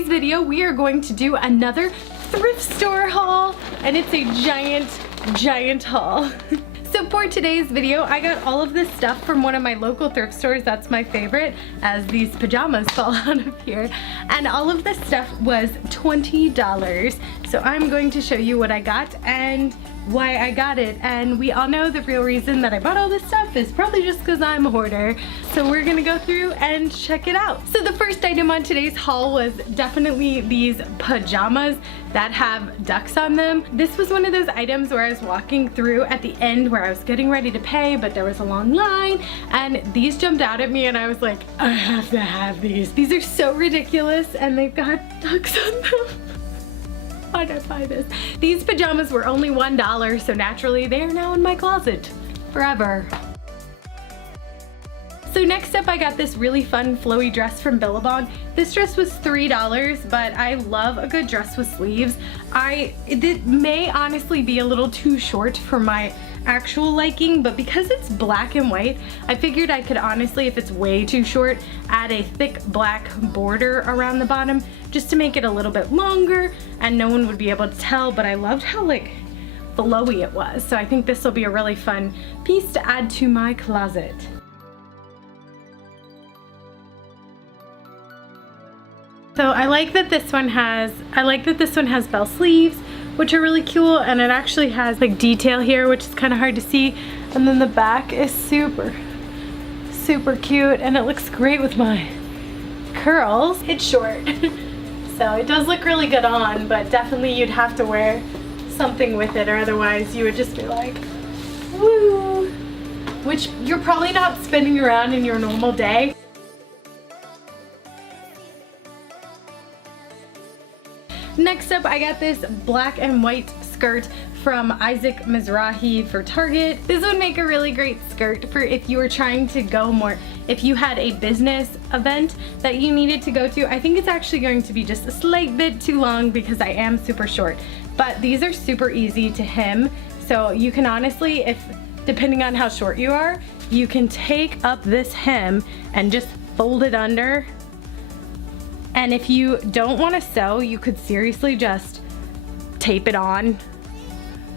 today's video, we are going to do another thrift store haul, and it's a giant haul. So for today's video, I got all of this stuff from one of my local thrift stores. That's my favorite, as these pajamas fall out of here. And all of this stuff was $20. So I'm going to show you what I got and why I got it. And we all know the real reason that I bought all this stuff is probably just because I'm a hoarder. So we're gonna go through and check it out. So the first item on today's haul was definitely these pajamas that have ducks on them. This was one of those items where I was walking through at the end where I was getting ready to pay, but there was a long line, and these jumped out at me and I was like, I have to have these. These are so ridiculous and they've got ducks on them. Why did I buy this? These pajamas were only $1, so naturally they are now in my closet forever. So next up, I got this really fun flowy dress from Billabong. This dress was $3, but I love a good dress with sleeves. It may honestly be a little too short for my actual liking, but because it's black and white, I figured I could honestly, if it's way too short, add a thick black border around the bottom just to make it a little bit longer and no one would be able to tell, but I loved how like flowy it was. So I think this will be a really fun piece to add to my closet. So I like that this one has bell sleeves, which are really cool, and it actually has like detail here, which is kind of hard to see, and then the back is super cute, and it looks great with my curls. It's short, so it does look really good on, but definitely you'd have to wear something with it, or otherwise you would just be like, woo, which you're probably not spinning around in your normal day. Next up, I got this black and white skirt from Isaac Mizrahi for Target. This would make a really great skirt for if you were trying to go more, if you had a business event that you needed to go to. I think it's actually going to be just a slight bit too long because I am super short, but these are super easy to hem. So you can honestly, depending on how short you are, you can take up this hem and just fold it under. And if you don't want to sew, you could seriously just tape it on,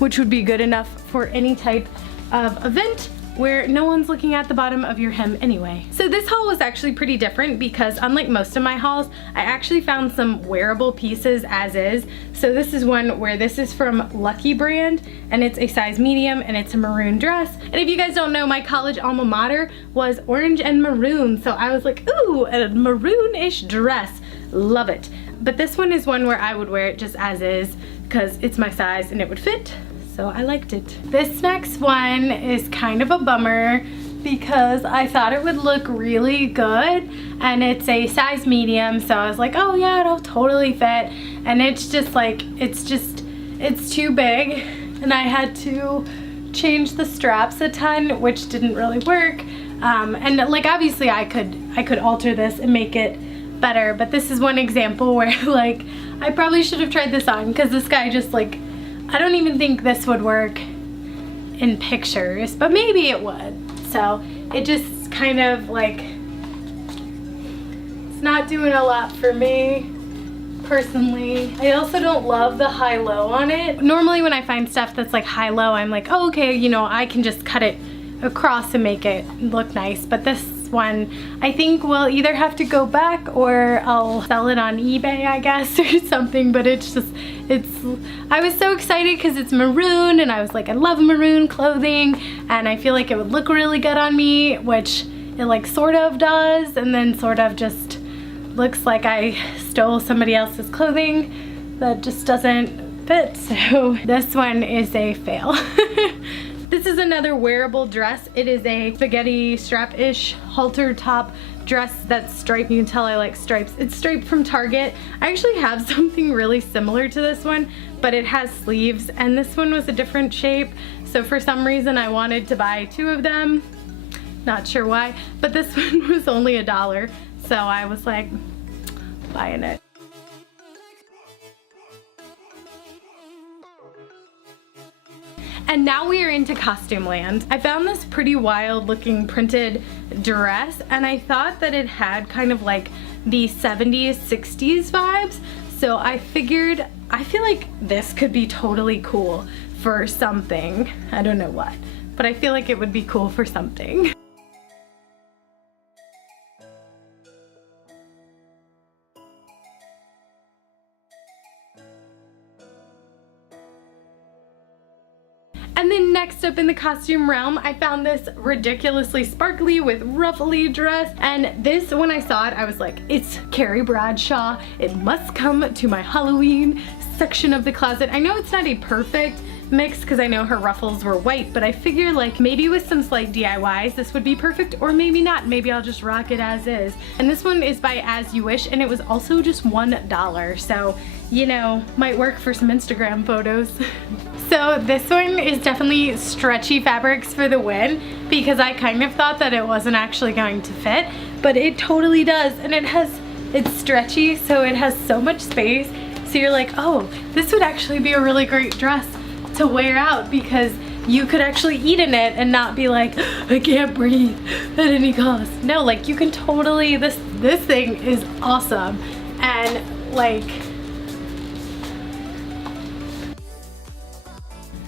which would be good enough for any type of event where no one's looking at the bottom of your hem anyway. So this haul was actually pretty different because unlike most of my hauls, I actually found some wearable pieces as is. So this is one where this is from Lucky brand, and it's a size medium, and it's a maroon dress. And if you guys don't know, my college alma mater was orange and maroon, so I was like, ooh, a maroon-ish dress. Love it. But this one is one where I would wear it just as is because it's my size and it would fit. So I liked it. This next one is kind of a bummer because I thought it would look really good, and it's a size medium, so I was like, oh yeah, it'll totally fit, and it's just like, it's too big, and I had to change the straps a ton, which didn't really work, and like obviously I could alter this and make it better, but this is one example where like I probably should have tried this on because this guy just like, I don't even think this would work in pictures, but maybe it would. So it just kind of like, it's not doing a lot for me personally. I also don't love the high-low on it. Normally when I find stuff that's like high-low, I'm like, oh, okay, you know, I can just cut it across and make it look nice. But this one, I think we'll either have to go back or I'll sell it on eBay, I guess, or something. But it's just, I was so excited because it's maroon, and I was like, I love maroon clothing, and I feel like it would look really good on me, which it like sort of does, and then sort of just looks like I stole somebody else's clothing that just doesn't fit. So this one is a fail. This is another wearable dress. It is a spaghetti strap-ish halter top dress that's striped. You can tell I like stripes. It's striped from Target. I actually have something really similar to this one, but it has sleeves, and this one was a different shape. So for some reason I wanted to buy two of them. Not sure why, but this one was only $1. So I was like, buying it. And now we are into costume land. I found this pretty wild looking printed dress, and I thought that it had kind of like the 70s, 60s vibes. So I figured, I feel like this could be totally cool for something. I don't know what, but I feel like it would be cool for something. And then next up in the costume realm, I found this ridiculously sparkly with ruffly dress. And this, when I saw it, I was like, it's Carrie Bradshaw. It must come to my Halloween section of the closet. I know it's not a perfect mix because I know her ruffles were white, but I figure like maybe with some slight DIYs this would be perfect, or maybe not. Maybe I'll just rock it as is. And this one is by As You Wish, and it was also just $1. So, you know, might work for some Instagram photos. So this one is definitely stretchy fabrics for the win, because I kind of thought that it wasn't actually going to fit, but it totally does. And it's stretchy, so it has so much space. So you're like, oh, this would actually be a really great dress to wear out, because you could actually eat in it and not be like, I can't breathe at any cost. No, like you can totally, this thing is awesome. And like,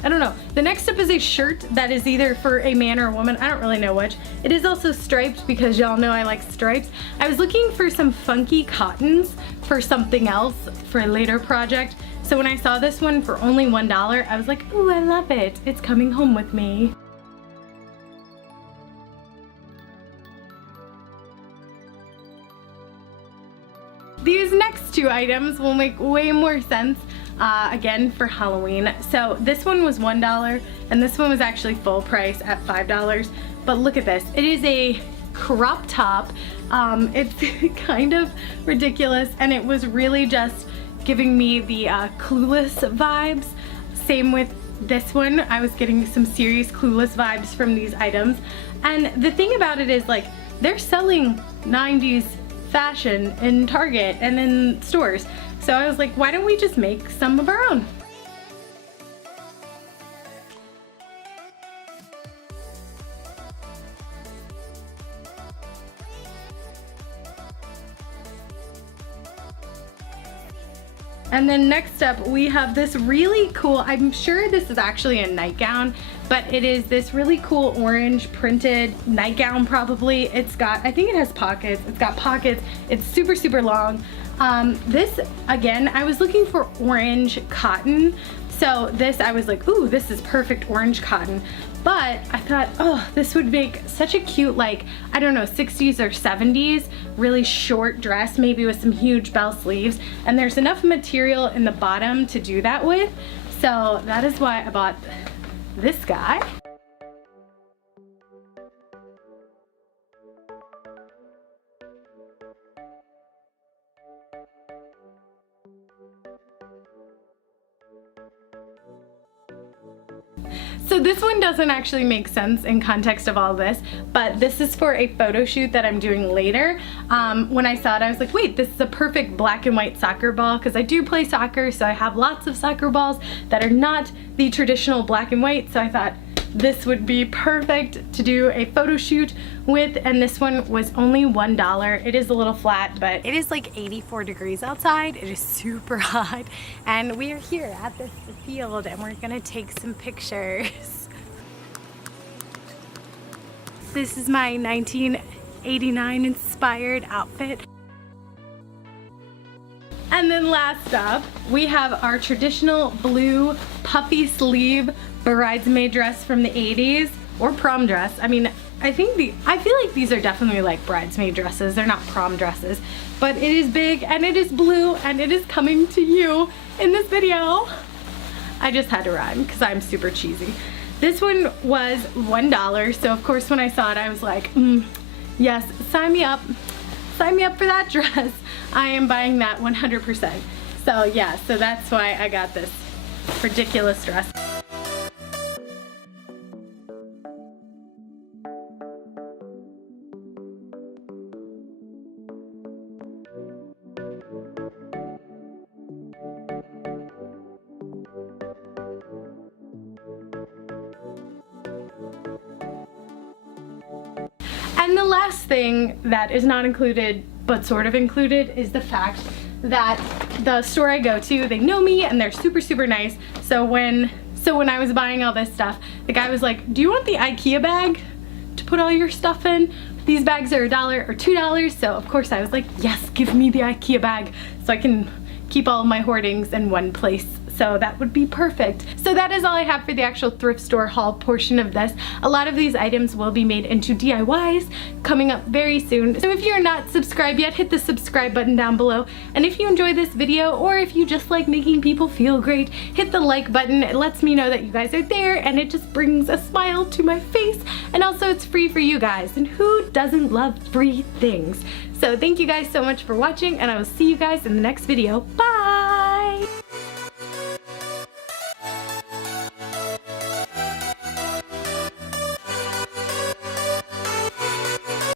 I don't know. The next up is a shirt that is either for a man or a woman. I don't really know which. It is also striped because y'all know I like stripes. I was looking for some funky cottons for something else for a later project. So when I saw this one for only $1, I was like, ooh, I love it. It's coming home with me. These next two items will make way more sense again for Halloween. So this one was $1 and this one was actually full price at $5. But look at this. It is a crop top. It's kind of ridiculous, and it was really just giving me the Clueless vibes. Same with this one. I was getting some serious Clueless vibes from these items. And the thing about it is, like, they're selling 90s fashion in Target and in stores. So I was like, why don't we just make some of our own? And then next up we have this really cool, I'm sure this is actually a nightgown, but it is this really cool orange printed nightgown probably. It's got, I think it has pockets, it's got pockets, it's super, super long. This, again, I was looking for orange cotton. So this, I was like, ooh, this is perfect orange cotton. But I thought, oh, this would make such a cute, like, I don't know, 60s or 70s, really short dress, maybe with some huge bell sleeves. And there's enough material in the bottom to do that with. So that is why I bought this guy. So this one doesn't actually make sense in context of all this, but this is for a photo shoot that I'm doing later. When I saw it, I was like, wait, this is a perfect black and white soccer ball, because I do play soccer, so I have lots of soccer balls that are not the traditional black and white, so I thought this would be perfect to do a photo shoot with, and this one was only $1. It is a little flat, but it is like 84 degrees outside. It is super hot, and we are here at this field, and we're gonna take some pictures. This is my 1989 inspired outfit. And then last up, we have our traditional blue puffy sleeve bridesmaid dress from the 80s, or prom dress. I mean, I feel like these are definitely like bridesmaid dresses. They're not prom dresses, but it is big and it is blue and it is coming to you in this video. I just had to rhyme because I'm super cheesy. This one was $1, so of course when I saw it, I was like, yes, sign me up. Sign me up for that dress. I am buying that 100%. So yeah, so that's why I got this ridiculous dress. last thing that is not included but sort of included is the fact that the store I go to, they know me and they're super, super nice. So when I was buying all this stuff, the guy was like, do you want the IKEA bag to put all your stuff in? These bags are $1 or $2. So of course I was like, yes, give me the IKEA bag so I can keep all of my hoardings in one place. So that would be perfect. So that is all I have for the actual thrift store haul portion of this. A lot of these items will be made into DIYs coming up very soon. So if you're not subscribed yet, hit the subscribe button down below. And if you enjoy this video, or if you just like making people feel great, hit the like button. It lets me know that you guys are there, and it just brings a smile to my face. And also it's free for you guys, and who doesn't love free things? So thank you guys so much for watching, and I will see you guys in the next video. Bye!